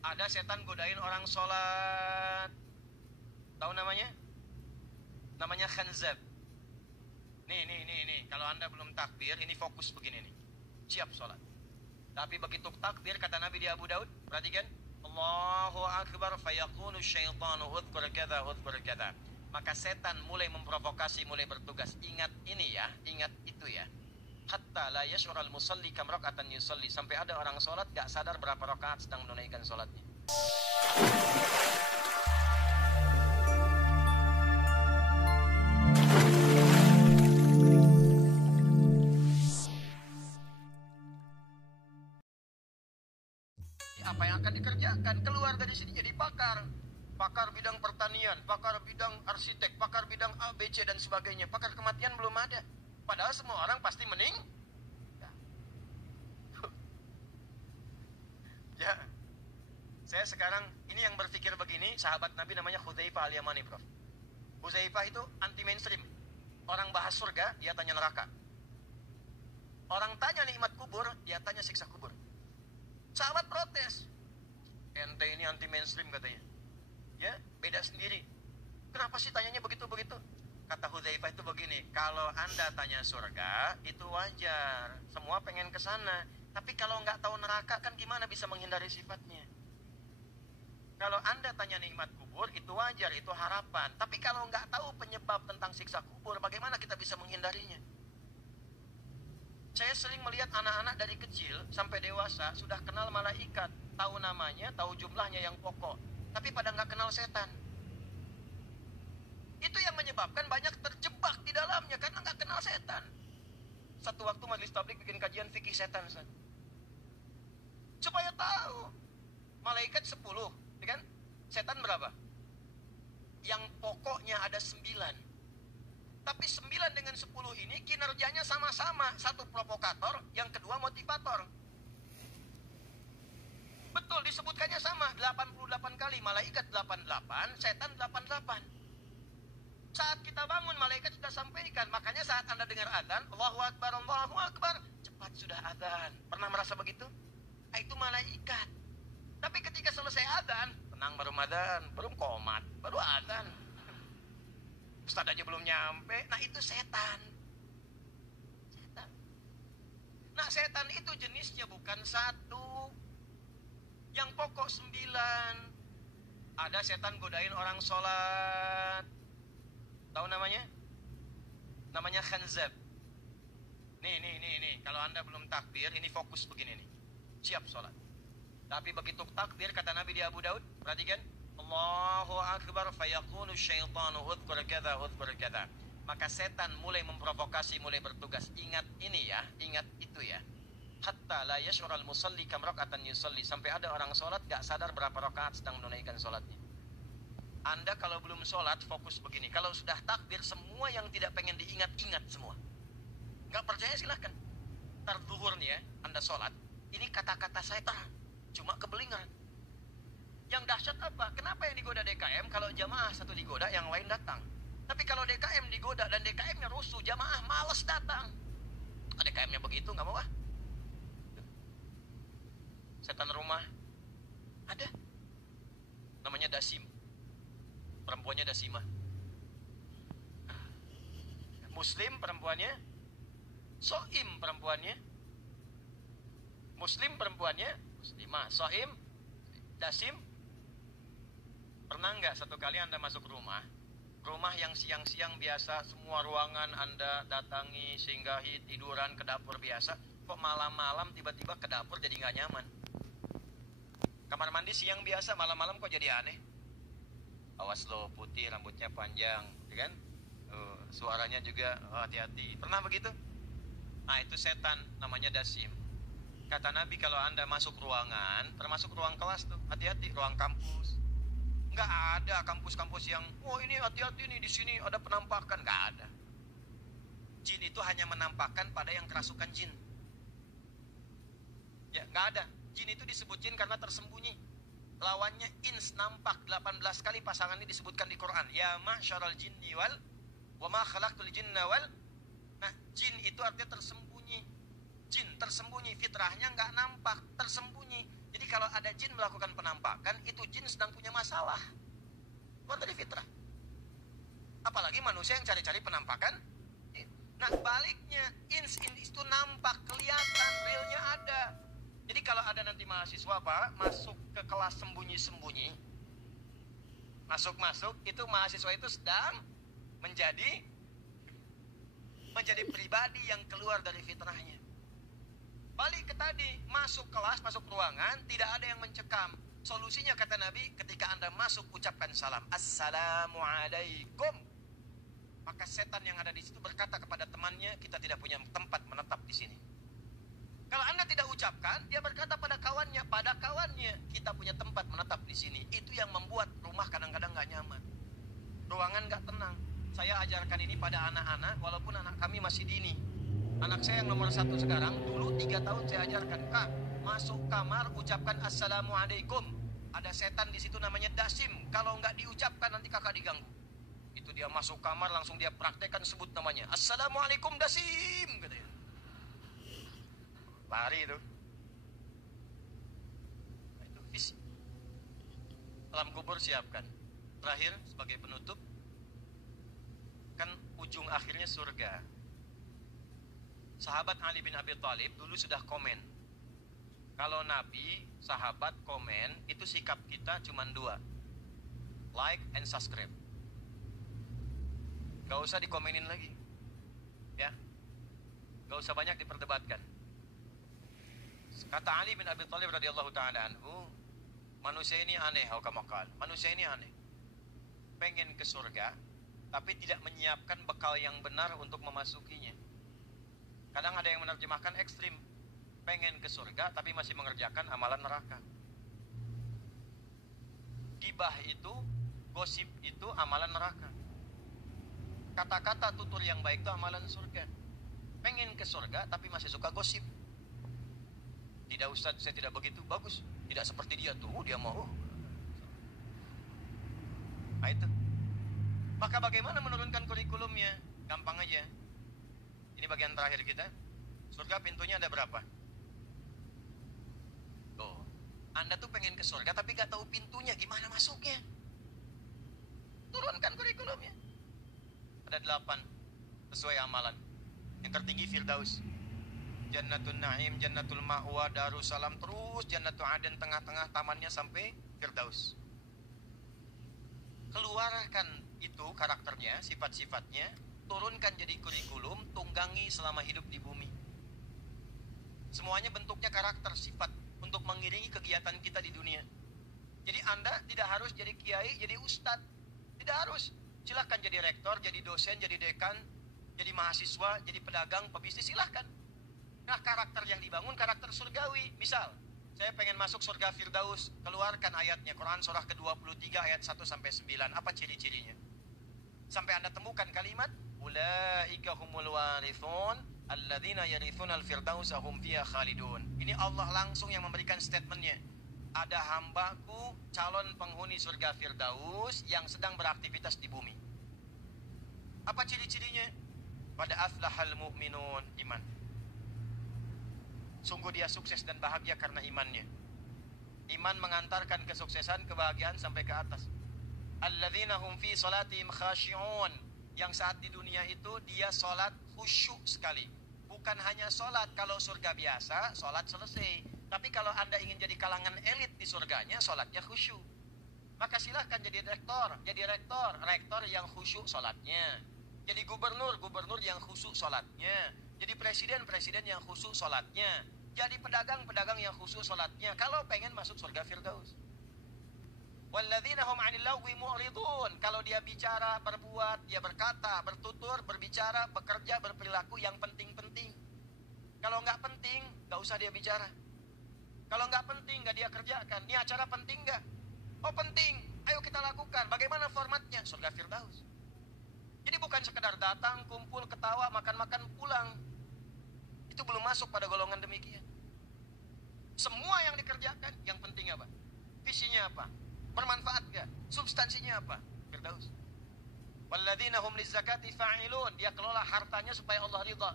Ada setan godain orang sholat. Tahu namanya? Namanya khanzab. Nih. Kalau Anda belum takbir, ini fokus begini nih. Siap sholat. Tapi begitu takbir, kata Nabi di Abu Daud, perhatikan. Allahu Akbar fayaqulu syaitanu udhkur kadza udhkur kadza. Maka setan mulai memprovokasi, mulai bertugas. Ingat ini ya, ingat itu ya. Hatta la yash'ural musalli kam raka'atan yusalli. Sampai ada orang sholat gak sadar berapa rakaat sedang menunaikan sholatnya. Apa yang akan dikerjakan? Keluar dari sini jadi pakar. Pakar bidang pertanian, pakar bidang arsitek, pakar bidang A, B, C dan sebagainya. Pakar kematian belum ada. Padahal semua orang pasti ya. Saya sekarang, ini yang berpikir begini, sahabat Nabi namanya Hudzaifah al-Yamani, Prof. Hudzaifah itu anti mainstream. Orang bahas surga, dia tanya neraka. Orang tanya nikmat kubur, dia tanya siksa kubur. Sahabat protes. Ente ini anti mainstream katanya. Ya, beda sendiri. Kenapa sih tanyanya begitu-begitu? Kata Hudzaifah itu begini, kalau Anda tanya surga, itu wajar. Semua pengen ke sana. Tapi kalau nggak tahu neraka, kan gimana bisa menghindari sifatnya? Kalau Anda tanya nikmat kubur, itu wajar, itu harapan. Tapi kalau nggak tahu penyebab tentang siksa kubur, bagaimana kita bisa menghindarinya? Saya sering melihat anak-anak dari kecil sampai dewasa sudah kenal malaikat, tahu namanya, tahu jumlahnya yang pokok, tapi pada nggak kenal setan. Itu yang menyebabkan banyak terjebak di dalamnya karena nggak kenal setan. Satu waktu majelis tabligh bikin kajian fikih setan, Ustaz. Supaya tahu malaikat 10, ya kan? Setan berapa? Yang pokoknya ada 9. Tapi 9 dengan 10 ini kinerjanya sama-sama. Satu provokator, yang kedua motivator. Betul, disebutkannya sama. 88 kali, malaikat 88, setan 88. Saat kita bangun, malaikat sudah sampaikan. Makanya saat Anda dengar adzan, Allahu Akbar, Allahu Akbar, cepat sudah adzan. Pernah merasa begitu? Itu malaikat. Tapi ketika selesai adzan, tenang, baru adzan, belum qomat, baru adzan. Ustaz aja belum nyampe. Nah, itu setan. Nah, setan itu jenisnya bukan satu. Yang pokok 9. Ada setan godain orang sholat. Tahu namanya? Namanya khanzab. Nih. Kalau Anda belum takbir, ini fokus begini nih. Siap sholat. Tapi begitu takbir, kata Nabi di Abu Daud, perhatikan. Allahu Akbar fayaqulu syaitanu udhkur kadza udhkur kadza. Maka setan mulai memprovokasi, mulai bertugas. Ingat ini ya, ingat itu ya. Hatta la yash'ural musalli kam raka'atan yusalli. Sampai ada orang sholat gak sadar berapa rakaat sedang menunaikan sholatnya. Anda kalau belum sholat, fokus begini. Kalau sudah takbir, semua yang tidak pengen diingat-ingat semua. Gak percaya silahkan. Ntar zuhur nih ya, Anda sholat. Ini kata-kata setan, cuma kebelingan. Yang dahsyat apa? Kenapa yang digoda DKM? Kalau jamaah satu digoda, yang lain datang. Tapi kalau DKM digoda dan DKM-nya rusuh, jamaah males datang. DKM-nya begitu, gak mau ah. Setan rumah ada. Namanya Dasim. Perempuannya Dasimah. Muslim perempuannya Soim perempuannya. Muslim perempuannya Muslimah. Soim Dasim. Pernah nggak satu kali Anda masuk rumah yang siang-siang biasa, semua ruangan Anda datangi, singgahi, tiduran, ke dapur biasa, kok malam-malam tiba-tiba ke dapur jadi nggak nyaman? Kamar mandi siang biasa, malam-malam kok jadi aneh? Awas lo, putih, rambutnya panjang, ya kan? Suaranya juga hati-hati. Pernah begitu? Nah, itu setan, namanya Dasim. Kata Nabi, kalau Anda masuk ruangan, termasuk ruang kelas tuh, hati-hati, ruang kampus. Nggak ada kampus-kampus yang, ini hati-hati nih, di sini ada penampakan. Nggak ada. Jin itu hanya menampakkan pada yang kerasukan jin. Ya, nggak ada. Jin itu disebut jin karena tersembunyi. Lawannya ins, nampak. 18 kali pasangan ini disebutkan di Quran. Ya ma'syaral jinni wal wa ma khalaqtul jinna wal. Nah, jin itu artinya tersembunyi. Jin tersembunyi, fitrahnya nggak nampak, tersembunyi. Jadi kalau ada jin melakukan penampakan, itu jin sedang punya masalah. Keluar dari fitrah. Apalagi manusia yang cari-cari penampakan. Nah baliknya, ins itu nampak, kelihatan, realnya ada. Jadi kalau ada nanti mahasiswa Pak, masuk ke kelas sembunyi-sembunyi, masuk-masuk, itu mahasiswa itu sedang menjadi pribadi yang keluar dari fitrahnya. Balik ke tadi, masuk kelas, masuk ruangan, tidak ada yang mencekam. Solusinya kata Nabi, ketika Anda masuk ucapkan salam, Assalamualaikum. Maka setan yang ada di situ berkata kepada temannya, kita tidak punya tempat menetap di sini. Kalau Anda tidak ucapkan, dia berkata pada kawannya, kita punya tempat menetap di sini. Itu yang membuat rumah kadang-kadang nggak nyaman, ruangan nggak tenang. Saya ajarkan ini pada anak-anak, walaupun anak kami masih dini. Anak saya yang nomor 1 sekarang, dulu 3 tahun saya ajarkan, Kak, masuk kamar ucapkan Assalamualaikum. Ada setan di situ namanya Dasim. Kalau nggak diucapkan nanti kakak diganggu. Itu dia masuk kamar langsung dia praktekkan, sebut namanya Assalamualaikum Dasim, katanya. Lari itu. Nah, itu visi. Alam kubur siapkan. Terakhir sebagai penutup, kan ujung akhirnya surga. Sahabat Ali bin Abi Thalib dulu sudah komen, kalau Nabi, sahabat komen, itu sikap kita cuma 2, like and subscribe. Gak usah dikomenin lagi, ya, gak usah banyak diperdebatkan. Kata Ali bin Abi Thalib radhiyallahu ta'ala anhu, manusia ini aneh, manusia ini aneh, pengen ke surga, tapi tidak menyiapkan bekal yang benar untuk memasukinya. Kadang ada yang menerjemahkan ekstrim, pengen ke surga tapi masih mengerjakan amalan neraka. Gibah itu, gosip itu amalan neraka. Kata-kata tutur yang baik itu amalan surga. Pengen ke surga tapi masih suka gosip. Tidak Ustaz, saya tidak begitu. Bagus, tidak seperti dia tuh, dia mau. Nah itu. Maka bagaimana menurunkan kurikulumnya? Gampang aja. Ini bagian terakhir kita. Surga pintunya ada berapa? Tuh, Anda tuh pengen ke surga tapi gak tahu pintunya, gimana masuknya? Turunkan kurikulumnya. Ada 8 sesuai amalan. Yang tertinggi Firdaus, Jannatul Naim, Jannatul Ma'wa, Darussalam, terus Jannatul Aden, tengah-tengah tamannya sampai Firdaus. Keluarkan itu karakternya, sifat-sifatnya, turunkan jadi kurikulum, tunggangi selama hidup di bumi. Semuanya bentuknya karakter, sifat untuk mengiringi kegiatan kita di dunia. Jadi Anda tidak harus jadi kiai, jadi ustadz, tidak harus. Silahkan jadi rektor, jadi dosen, jadi dekan, jadi mahasiswa, jadi pedagang, pebisnis, silahkan. Nah karakter yang dibangun karakter surgawi. Misal, saya pengen masuk surga Firdaus, keluarkan ayatnya, Quran surah ke-23 ayat 1-9. Apa ciri-cirinya? Sampai Anda temukan kalimat ulaika humul warithun alladzina yarithunal firdausa hum fiha khalidun. Ini Allah langsung yang memberikan statementnya. Ada hambaku calon penghuni surga Firdaus yang sedang beraktivitas di bumi. Apa ciri-cirinya? Pada aflahal mu'minun, iman. Sungguh dia sukses dan bahagia karena imannya. Iman mengantarkan kesuksesan, kebahagiaan sampai ke atas. Alladzina hum fi salatihim khashi'un. Yang saat di dunia itu dia sholat khusyuk sekali. Bukan hanya sholat, kalau surga biasa sholat selesai. Tapi kalau Anda ingin jadi kalangan elit di surganya, sholatnya khusyuk. Maka silahkan jadi rektor, rektor yang khusyuk sholatnya. Jadi gubernur yang khusyuk sholatnya. Jadi presiden yang khusyuk sholatnya. Jadi pedagang yang khusyuk sholatnya. Kalau pengen masuk surga Firdaus. Walladzina hum 'anil lagwi mu'ridun. Kalau dia bicara, berbuat, dia berkata, bertutur, berbicara, bekerja, berperilaku yang penting-penting. Kalau nggak penting, nggak usah dia bicara. Kalau nggak penting, nggak dia kerjakan. Ini acara penting nggak? Oh penting, ayo kita lakukan. Bagaimana formatnya? Surga Firdaus. Jadi bukan sekedar datang, kumpul, ketawa, makan-makan, pulang. Itu belum masuk pada golongan demikian. Semua yang dikerjakan, yang penting apa? Visinya apa? Bermanfaat gak? Substansinya apa? Firdaus. Walladzina hum lizzakati fa'ilun. Dia kelola hartanya supaya Allah ridha.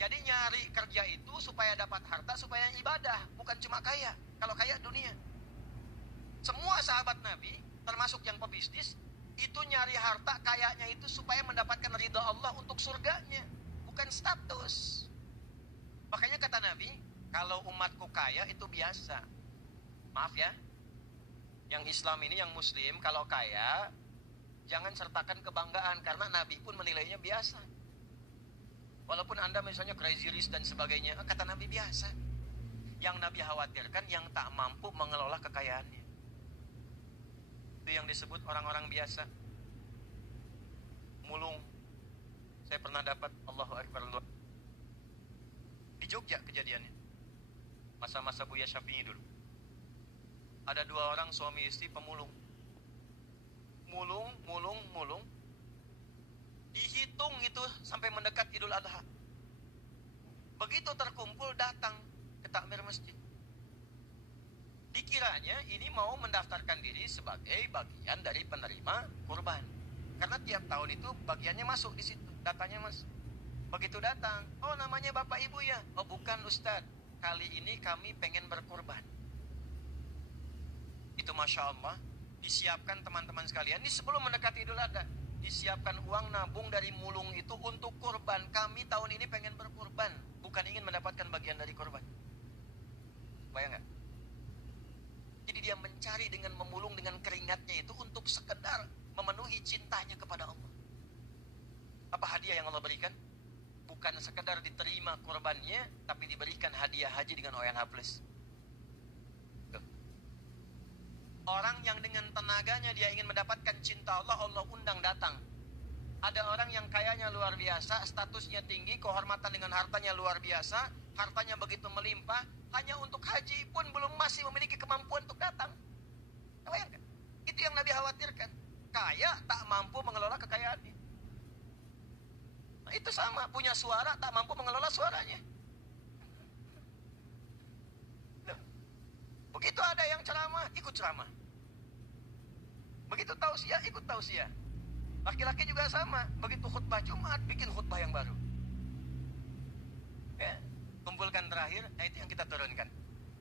Jadi nyari kerja itu supaya dapat harta, supaya ibadah, bukan cuma kaya. Kalau kaya dunia. Semua sahabat Nabi, termasuk yang pebisnis, itu nyari harta kayanya itu supaya mendapatkan ridha Allah untuk surganya, bukan status. Makanya kata Nabi, kalau umatku kaya itu biasa. Maaf ya, yang Islam ini, yang Muslim, kalau kaya, jangan sertakan kebanggaan, karena Nabi pun menilainya biasa. Walaupun Anda misalnya crazy rich dan sebagainya, kata Nabi biasa. Yang Nabi khawatirkan yang tak mampu mengelola kekayaannya. Itu yang disebut orang-orang biasa. Mulung. Saya pernah dapat, Allahu Akbar, di Jogja kejadiannya. Masa-masa Buya Syafi'i dulu. Ada 2 orang suami istri pemulung. Mulung. Dihitung itu sampai mendekat Idul Adha. Begitu terkumpul, datang ke takmir masjid. Dikiranya ini mau mendaftarkan diri sebagai bagian dari penerima kurban. Karena tiap tahun itu bagiannya masuk di situ, datanya masuk. Begitu datang, oh namanya Bapak Ibu ya? Oh bukan Ustadz, kali ini kami pengen berkurban. Itu Masya Allah, disiapkan teman-teman sekalian. Ini sebelum mendekati Idul Adha, disiapkan uang nabung dari mulung itu untuk kurban. Kami tahun ini pengen berkurban, bukan ingin mendapatkan bagian dari kurban. Bayang gak? Jadi dia mencari dengan memulung dengan keringatnya itu untuk sekedar memenuhi cintanya kepada Allah. Apa hadiah yang Allah berikan? Bukan sekedar diterima kurbannya, tapi diberikan hadiah haji dengan ONH+. Orang yang dengan tenaganya dia ingin mendapatkan cinta Allah, Allah undang datang. Ada orang yang kayanya luar biasa, statusnya tinggi, kehormatan dengan hartanya luar biasa, hartanya begitu melimpah, hanya untuk haji pun belum masih memiliki kemampuan untuk datang. Bayangkan, itu yang Nabi khawatirkan. Kaya tak mampu mengelola kekayaannya. Nah, itu sama, punya suara tak mampu mengelola suaranya. Begitu ada yang ceramah, ikut ceramah. Begitu tausiah, ikut tausiah. Laki-laki juga sama. Begitu khutbah Jumat, bikin khutbah yang baru. Ya, kumpulkan terakhir, nah itu yang kita turunkan.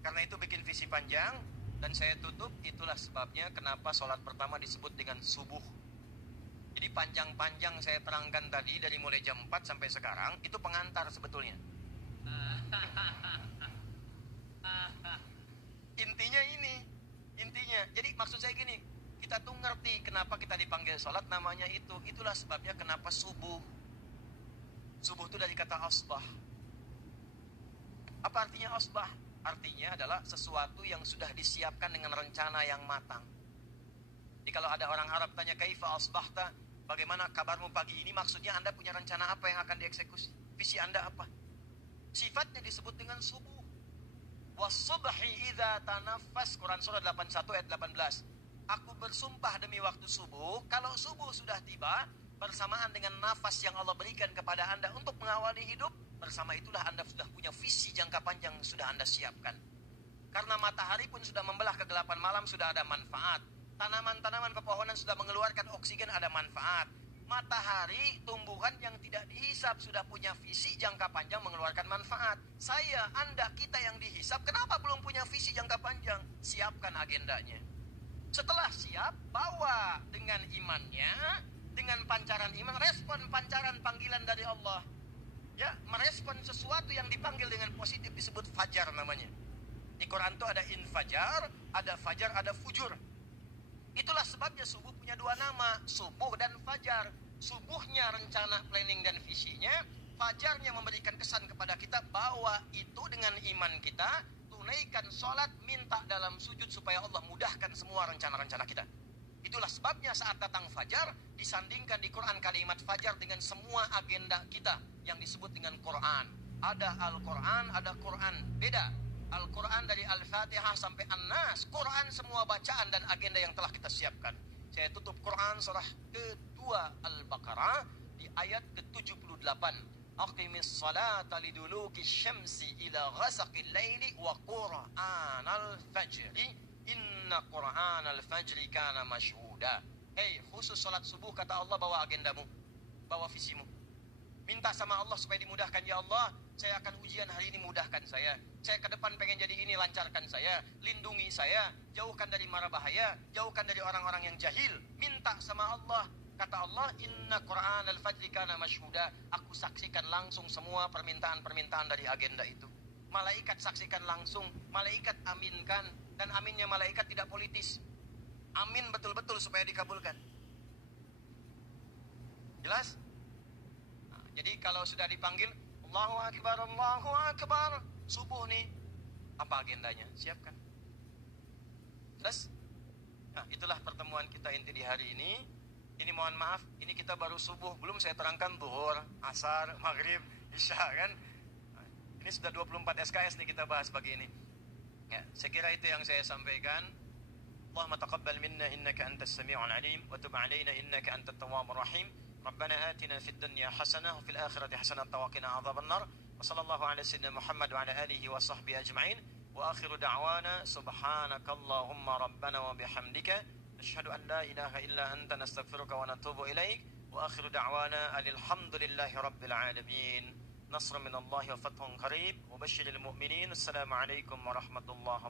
Karena itu bikin visi panjang, dan saya tutup, itulah sebabnya kenapa sholat pertama disebut dengan subuh. Jadi panjang-panjang saya terangkan tadi, dari mulai jam 4 sampai sekarang, itu pengantar sebetulnya. Intinya, jadi maksud saya gini, kita tuh ngerti kenapa kita dipanggil sholat, namanya itu. Itulah sebabnya kenapa subuh. Subuh itu dari kata asbah. Apa artinya asbah? Artinya adalah sesuatu yang sudah disiapkan dengan rencana yang matang. Jadi kalau ada orang Arab tanya, kaifa asbahta? Bagaimana kabarmu pagi ini? Maksudnya Anda punya rencana apa yang akan dieksekusi? Visi Anda apa? Sifatnya disebut dengan subuh. Was-subhi idza tanaffas, Quran surah 81 ayat 18. Aku bersumpah demi waktu subuh, kalau subuh sudah tiba, bersamaan dengan nafas yang Allah berikan kepada Anda untuk mengawali hidup, bersama itulah Anda sudah punya visi jangka panjang sudah Anda siapkan. Karena matahari pun sudah membelah kegelapan malam, sudah ada manfaat. Tanaman-tanaman pepohonan sudah mengeluarkan oksigen, ada manfaat. Matahari, tumbuhan yang tidak dihisap sudah punya visi jangka panjang mengeluarkan manfaat. Saya, Anda, kita yang dihisap, kenapa belum punya visi jangka panjang? Siapkan agendanya. Setelah siap, bawa dengan imannya, dengan pancaran iman, respon pancaran panggilan dari Allah. Ya, merespon sesuatu yang dipanggil dengan positif disebut fajar namanya. Di Quran itu ada infajar, ada fajar, ada fujur. Itulah sebabnya subuh punya 2 nama, subuh dan fajar. Subuhnya rencana, planning dan visinya, fajarnya memberikan kesan kepada kita bahwa itu dengan iman kita, tunaikan sholat, minta dalam sujud supaya Allah mudahkan semua rencana-rencana kita. Itulah sebabnya saat datang fajar, disandingkan di Quran kalimat fajar dengan semua agenda kita yang disebut dengan Quran. Ada Al-Quran, ada Quran. Beda. Al-Quran dari Al-Fatihah sampai An-Nas. Quran semua bacaan dan agenda yang telah kita siapkan. Saya tutup Quran surah kedua Al-Baqarah di ayat ke-78. Aqimis salata liduluki syamsi ila ghasaqil laili wa Qur'anal fajri inna Qur'anal fajri kana mashhuda. Hei, khusus salat subuh kata Allah, bawa agendamu, bawa visimu. Minta sama Allah supaya dimudahkan. Ya Allah, saya akan ujian hari ini, mudahkan saya. Saya ke depan pengen jadi ini, lancarkan saya. Lindungi saya, jauhkan dari mara bahaya, jauhkan dari orang-orang yang jahil. Minta sama Allah. Kata Allah, inna Qur'an al-fajri kana masyhuda. Aku saksikan langsung semua permintaan-permintaan dari agenda itu. Malaikat saksikan langsung, malaikat aminkan. Dan aminnya malaikat tidak politis. Amin betul-betul supaya dikabulkan. Jelas? Jadi kalau sudah dipanggil Allahu Akbar, Allahu Akbar, subuh nih, apa agendanya? Siapkan. Jelas? Nah, itulah pertemuan kita inti di hari ini. Ini mohon maaf, ini kita baru subuh, belum saya terangkan zuhur, asar, maghrib, isya kan. Nah, ini sudah 24 SKS nih kita bahas pagi ini. Ya, saya kira itu yang saya sampaikan. Allahumma taqabbal minna innaka antas sami'ul alim wa tub 'alaina innaka antat tawwabur rahim. ربنا آتنا في الدنيا حسنة وفي الآخرة حسنة وقنا عذاب النار وصلى الله على سيدنا محمد وعلى آله وصحبه أجمعين وآخر دعوانا سبحانك اللهم ربنا وبحمدك نشهد أن لا إله إلا أنت نستغفرك ونتوب إليك وآخر دعوانا أن الحمد لله رب العالمين نصر من الله وفتح قريب وبشر المؤمنين السلام عليكم ورحمة الله